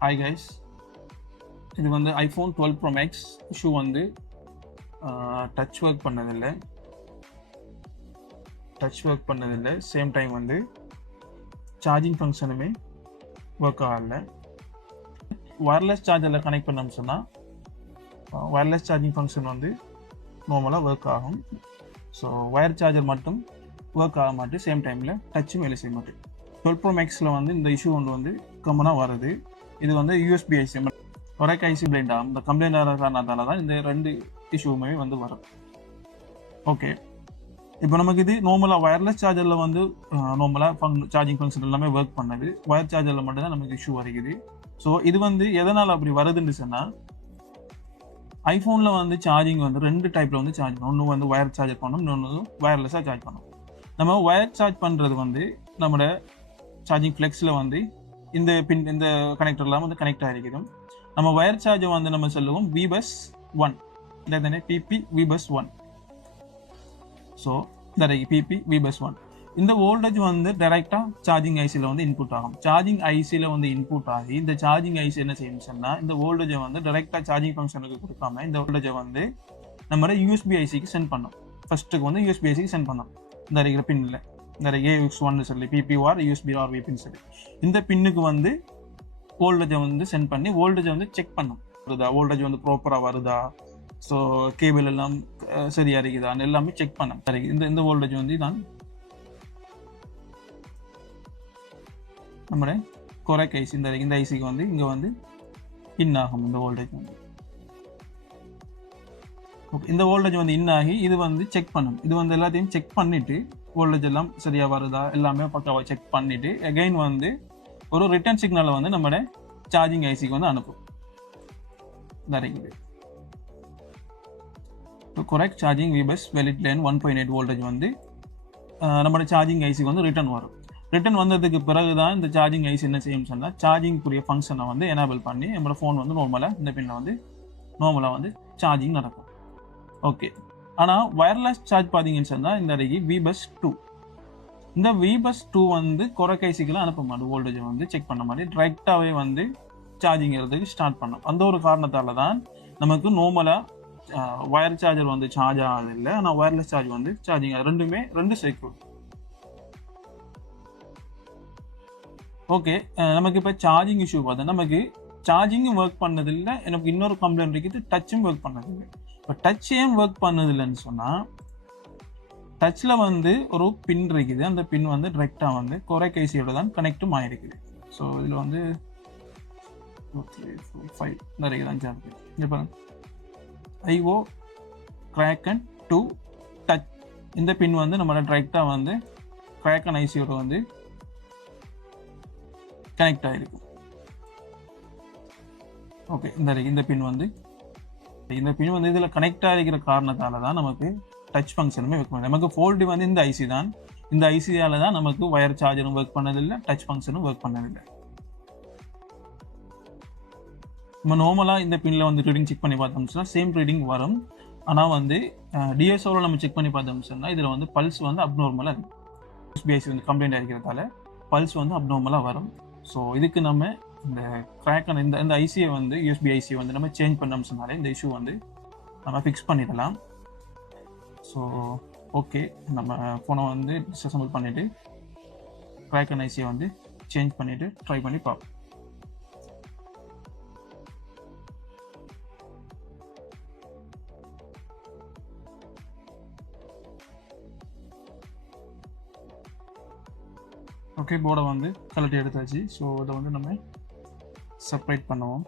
Hi guys, இது வந்து iPhone 12 bro maths issue வந்து டச் ஒர்க் பண்ணதில்லை. சேம் டைம் வந்து சார்ஜிங் ஃபங்க்ஷனுமே ஒர்க் ஆகலை. வயர்லெஸ் சார்ஜரில் கனெக்ட் பண்ணோம்னு சொன்னால் வயர்லெஸ் சார்ஜிங் ஃபங்க்ஷன் வந்து நார்மலாக ஒர்க் ஆகும். ஸோ ஒயர் சார்ஜர் மட்டும் ஒர்க் ஆக மாட்டேன், சேம் டைமில் டச்சும் வேலை செய்ய மாட்டேன். 12 ப்ரோ மேக்ஸில் வந்து இந்த இஷ்யூ வந்து காமனாக வருது. இது வந்து யூஎஸ்பி ஐசி ஒரே ஐசி பிளைண்ட் ஆகும். இந்த கம்ப்ளைண்ட் ஆகிற காரணத்தால தான் இந்த ரெண்டு இஷ்யூவுமே வந்து வரும். ஓகே, இப்போ நமக்கு இது நார்மலாக வயர்லெஸ் சார்ஜரில் வந்து நார்மலாக சார்ஜிங் ஃபங்க்ஷன் எல்லாமே ஒர்க் பண்ணது. ஒயர் சார்ஜரில் மட்டும் தான் நமக்கு இஷ்யூ வருகிறது. ஸோ இது வந்து எதனால் அப்படி வருதுன்னு சொன்னால், ஐஃபோனில் வந்து சார்ஜிங் வந்து ரெண்டு டைப்பில் வந்து சார்ஜ் பண்ணணும். ஒன்று வந்து ஒயர் சார்ஜர் பண்ணணும், இன்னொன்று ஒயர்லெஸ்ஸாக சார்ஜ் பண்ணணும். நம்ம ஒயர் சார்ஜ் பண்ணுறது வந்து நம்மளோட சார்ஜிங் ஃப்ளெக்ஸில் வந்து இந்த கனெக்டர்லாம் வந்து கனெக்ட் ஆகிருக்கிறோம். நம்ம ஒயர் சார்ஜை வந்து நம்ம சொல்லுவோம் விபஸ் 1, இல்லை பிபி விபஸ் 1. ஸோ பிபி விபஸ் 1 இந்த வோல்டேஜ் வந்து டைரெக்டாக சார்ஜிங் ஐசியில் வந்து இன்புட் ஆகும். சார்ஜிங் ஐசியில் வந்து இன்புட் ஆகி இந்த சார்ஜிங் ஐசி என்ன செய்யணும்னு சொன்னால், இந்த வோல்டேஜை வந்து டைரெக்டாக சார்ஜிங் ஃபங்க்ஷனுக்கு கொடுக்காம இந்த வோல்டேஜை வந்து நம்மளோட யூஎஸ்பி ஐசிக்கு சென்ட் பண்ணோம். ஃபர்ஸ்ட்டுக்கு வந்து யூஎஸ்பி ஐசிக்கு சென்ட் பண்ணோம். இந்த இருக்கிற பின்னில் நிறைய AUX1 சொல்லி பிபிஆர் யூஎஸ்பி ஆர்விபின்னு சொல்லி இந்த பின்னுக்கு வந்து வோல்டேஜை வந்து சென்ட் பண்ணி வோல்டேஜை வந்து செக் பண்ணும். வருதா, வோல்டேஜ் வந்து ப்ராப்பராக வருதா, ஸோ கேபிள் எல்லாம் சரியாக இருக்குதான்னு எல்லாமே செக் பண்ண. சரி, இந்த வோல்டேஜ் வந்து தான் நம்மளோட கொரக் ஐசி. இந்த ஐசிக்கு வந்து இங்கே வந்து இன் ஆகும் இந்த வோல்டேஜ் வந்து. ஓகே, இந்த வோல்டேஜ் வந்து இன் ஆகி இது வந்து செக் பண்ணும். இது வந்து எல்லாத்தையும் செக் பண்ணிவிட்டு வோல்டேஜ் எல்லாம் சரியாக வருதா எல்லாமே பக்காவாக செக் பண்ணிவிட்டு அகைன் வந்து ஒரு ரிட்டர்ன் சிக்னலை வந்து நம்மளோட சார்ஜிங் ஐசிக்கு வந்து அனுப்பும். இருக்குது correct charging VBUS valid line 1.8 voltage வந்து நம்மளோட சார்ஜிங் ஐசிக்கு வந்து ரிட்டர்ன் வரும். ரிட்டர்ன் வந்ததுக்கு பிறகு தான் இந்த சார்ஜிங் ஐசி என்ன செய்யும் சொன்னால், சார்ஜிங்குரிய ஃபங்க்ஷனை வந்து எனேபிள் பண்ணி நம்மளோட ஃபோன் வந்து நார்மலாக இந்த பின்னில் வந்து நார்மலாக வந்து சார்ஜிங் நடக்கும். ஓகே, ஆனால் வயர்லெஸ் சார்ஜ் பார்த்தீங்கன்னு சொன்னால் இந்த விபஸ் 2 இந்த விபஸ் 2 வந்து கொரக் ஐசிக்கெல்லாம் அனுப்ப மாட்டோம். வோல்டேஜை வந்து செக் பண்ண மாதிரி டைரெக்டாகவே வந்து சார்ஜிங் ஏறதுக்கு ஸ்டார்ட் பண்ணோம். அந்த ஒரு காரணத்தால் தான் நமக்கு நார்மலாக ஒயர் சார்ஜர் வந்து சார்ஜ் ஆகிறது இல்லை, ஆனால் ஒயர்லெஸ் சார்ஜ் வந்து சார்ஜிங் ஆகுது. ரெண்டுமே ரெண்டு சைக்கிள். ஓகே, நமக்கு இப்போ சார்ஜிங் இஷ்யூ பார்த்தா நமக்கு சார்ஜிங்கும் ஒர்க் பண்ணதில்லை. எனக்கு இன்னொரு கம்ப்ளைண்ட் இருக்குது, டச்சும் ஒர்க் பண்ணதில்லை. இப்போ டச் ஏன் ஒர்க் பண்ணதில்லைன்னு சொன்னால், டச்சில் வந்து ஒரு பின் இருக்குது. அந்த பின் வந்து டைரெக்டாக வந்து கொரக் ஐசியோட தான் கனெக்டும் ஆகிருக்குது. ஸோ இதில் வந்து 5 நிறைய தான் சார்ஜ். இங்கே பாருங்க, ஐஓ கிராக்கன் 2 டச் இந்த பின் வந்து நம்மளோட டைரெக்டாக வந்து கிராக்கன் ஐசியோட வந்து கனெக்ட் ஆகிருக்கு. ஓகே, இந்த பின் வந்து இதில் கனெக்ட் ஆகிருக்கிற காரணத்தால் தான் நமக்கு டச் ஃபங்க்ஷனுமே ஒர்க் பண்ணது. நமக்கு ஃபோல்டு வந்து இந்த ஐசி தான். இந்த ஐசியால் தான் நமக்கு ஒயர் சார்ஜரும் ஒர்க் பண்ணதில்லை, டச் ஃபங்க்ஷனும் ஒர்க் பண்ணதில்லை. நம்ம நார்மலாக இந்த பின்னில் வந்து ரீடிங் செக் பண்ணி பார்த்தோம்னு சொன்னால் சேம் ரீடிங் வரும். ஆனால் வந்து டிஎஸ்ஓவில் நம்ம செக் பண்ணி பார்த்தோம்னு சொன்னால் இதில் வந்து பல்ஸ் வந்து அப்நார்மலாக இருக்கும். யூஎஸ்பி ஐசி வந்து கம்ப்ளைண்ட் ஆகிக்கிறதால பல்ஸ் வந்து அப்நார்மலாக வரும். ஸோ இதுக்கு நம்ம இந்த கிராக்கான இந்த ஐசியை வந்து யூஎஸ்பி ஐசியை வந்து நம்ம சேஞ்ச் பண்ணோம்னு சொன்னாலே இந்த இஷ்யூ வந்து நம்ம ஃபிக்ஸ் பண்ணிடலாம். ஸோ ஓகே, நம்ம ஃபோனை வந்து டிஸ்அசம்பிள் பண்ணிவிட்டு கிராக்கன் ஐசியை வந்து சேஞ்ச் பண்ணிவிட்டு ட்ரை பண்ணி பார்ப்போம். ஓகே, போர்டை வந்து கலட்டி எடுத்தாச்சு. ஸோ இதை வந்து நம்ம செப்பரேட் பண்ணுவோம்.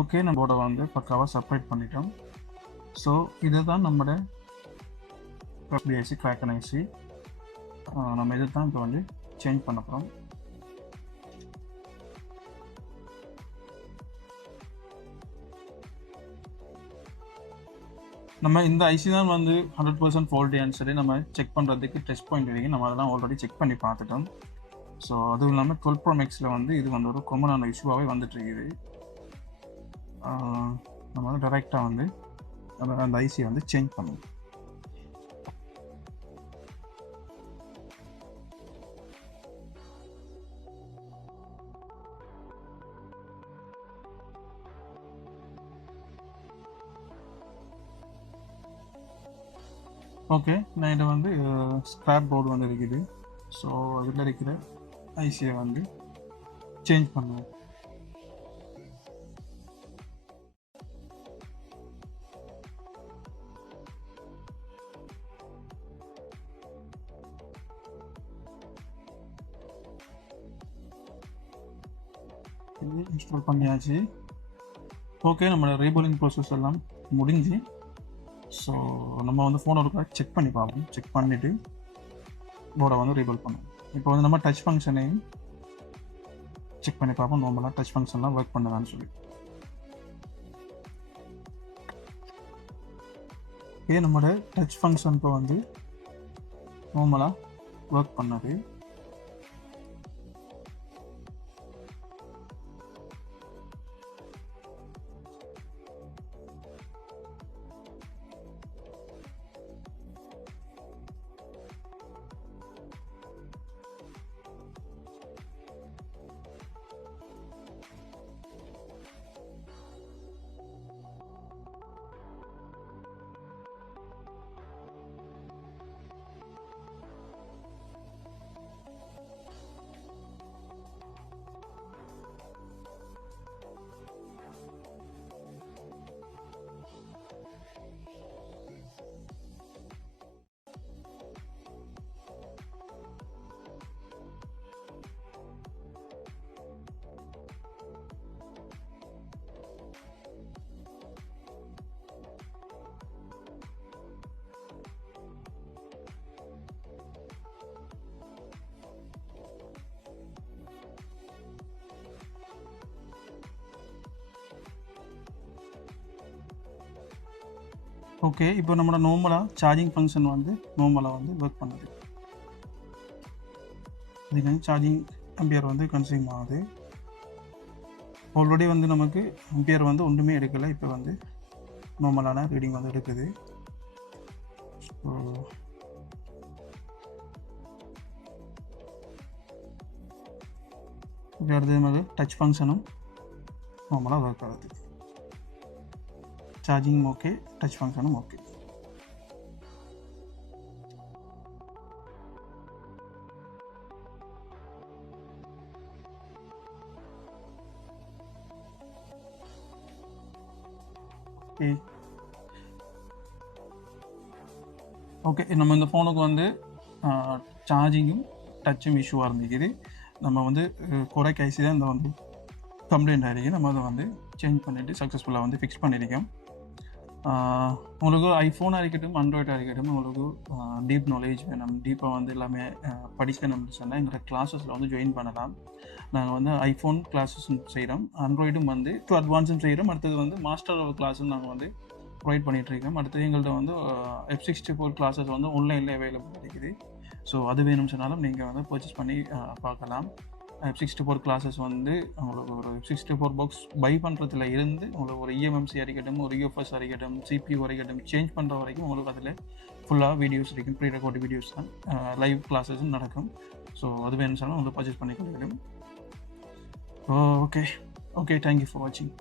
ஓகே, நம்ம போர்டை வந்து பக்காவாக செப்பரேட் பண்ணிட்டோம். ஸோ இதுதான் நம்மளோட ஐசி கிராக்கன் ஐசி. நம்ம இதை தான் இப்போ வந்து சேஞ்ச் பண்ண போகிறோம். நம்ம இந்த ஐசி தான் வந்து 100% ஃபால்ட்டியான்னு சொல்லி நம்ம செக் பண்ணுறதுக்கு டெஸ்ட் பாயிண்ட் வரைக்கும் நம்ம அதெல்லாம் ஆல்ரெடி செக் பண்ணி பார்த்துட்டோம். ஸோ அதுவும் இல்லாமல் 12 Pro Maxல வந்து இது வந்து ஒரு காமனான இஷ்யூவாகவே வந்துட்டு இருக்குது. நம்ம வந்து டைரெக்டாக வந்து அந்த ஐசியை வந்து சேஞ்ச் பண்ணுவோம். ஓகே, நான் இதில் வந்து ஸ்கிராப் போர்டு வந்து இருக்குது. ஸோ அதில் இருக்கிற ஐசியை வந்து சேஞ்ச் பண்ணுவேன். இது இன்ஸ்டால் பண்ணியாச்சு. ஓகே, நம்மளோட ரீபூலிங் ப்ராசஸ் எல்லாம் முடிஞ்சு. ஸோ நம்ம வந்து ஃபோனை ஒரு செக் பண்ணி பார்ப்போம். செக் பண்ணிவிட்டு போர்டை வந்து ரீபூல் பண்ணுவோம். இப்போ வந்து நம்ம டச் ஃபங்க்ஷனையும் செக் பண்ணி பார்ப்போம். நார்மலாக டச் ஃபங்க்ஷன்லாம் ஒர்க் பண்ணுதான்னு சொல்லி. நம்மளோட டச் ஃபங்க்ஷன் இப்போ வந்து நார்மலாக ஒர்க் பண்ணது. ஓகே, இப்போ நம்மளோட நார்மலாக சார்ஜிங் ஃபங்க்ஷன் வந்து நார்மலாக வந்து ஒர்க் பண்ணுது. இதுக்கு சார்ஜிங் அம்பியர் வந்து கன்சியூம் ஆகுது. ஆல்ரெடி வந்து நமக்கு அம்பியர் வந்து ஒன்றுமே எடுக்கலை. இப்போ வந்து நார்மலான ரீடிங் வந்து எடுக்குது. ஸோ அடுத்தது மாதிரி டச் ஃபங்க்ஷனும் நார்மலாக ஒர்க் ஆகுது. சார்ஜிங் ஓகே, டச் ஃபங்க்ஷனும் ஓகே. ஓகே, நம்ம இந்த ஃபோனுக்கு வந்து சார்ஜிங்கும் டச்சும் இஷ்யூவாக இருந்துக்குது. நம்ம வந்து குறைக்க ஐசி தான் இந்த வந்து கம்ப்ளைண்ட் ஆகிருக்கு. நம்ம அதை வந்து சேஞ்ச் பண்ணிவிட்டு சக்ஸஸ்ஃபுல்லாக வந்து ஃபிக்ஸ் பண்ணியிருக்கோம். உங்களுக்கு ஐஃபோனாக இருக்கட்டும், ஆண்ட்ராய்டாக இருக்கட்டும், உங்களுக்கு டீப் நாலேஜ் வேணும், டீப்பாக வந்து எல்லாமே படிக்கணும்னு சொன்னால் எங்களோட கிளாஸஸில் வந்து ஜாயின் பண்ணலாம். நாங்கள் வந்து ஐஃபோன் கிளாஸஸும் செய்கிறோம், ஆண்ட்ராய்டும் வந்து அட்வான்ஸும் செய்கிறோம். அடுத்தது வந்து மாஸ்டர் லெவல் கிளாஸும் நாங்கள் வந்து ப்ரொவைட் பண்ணிகிட்ருக்கோம். அடுத்தது எங்கள்கிட்ட வந்து F64 கிளாஸஸ் வந்து ஆன்லைனில் அவைலபிள் இருக்குது. ஸோ அது வேணும்னு சொன்னாலும் நீங்கள் வந்து பர்ச்சேஸ் பண்ணி பார்க்கலாம். F64 கிளாஸஸ் வந்து உங்களுக்கு ஒரு F64 பாக்ஸ் பை பண்ணுறதுல இருந்து உங்களுக்கு ஒரு EMMC அறிக்கட்டும், ஒரு UFS அறிக்கட்டும், CPU அறிக்கட்டும் சேஞ்ச் பண்ணுற வரைக்கும் உங்களுக்கு அதில் ஃபுல்லாக வீடியோஸ் இருக்கும். ப்ரீ ரெக்கார்டு வீடியோஸ் தான், லைவ் கிளாஸஸும் நடக்கும். ஸோ அது வேணும்னு சொன்னால் உங்களுக்கு பர்ச்சேஸ் பண்ணி கொடுக்கணும். ஓகே, தேங்க்யூ ஃபார் வாட்சிங்.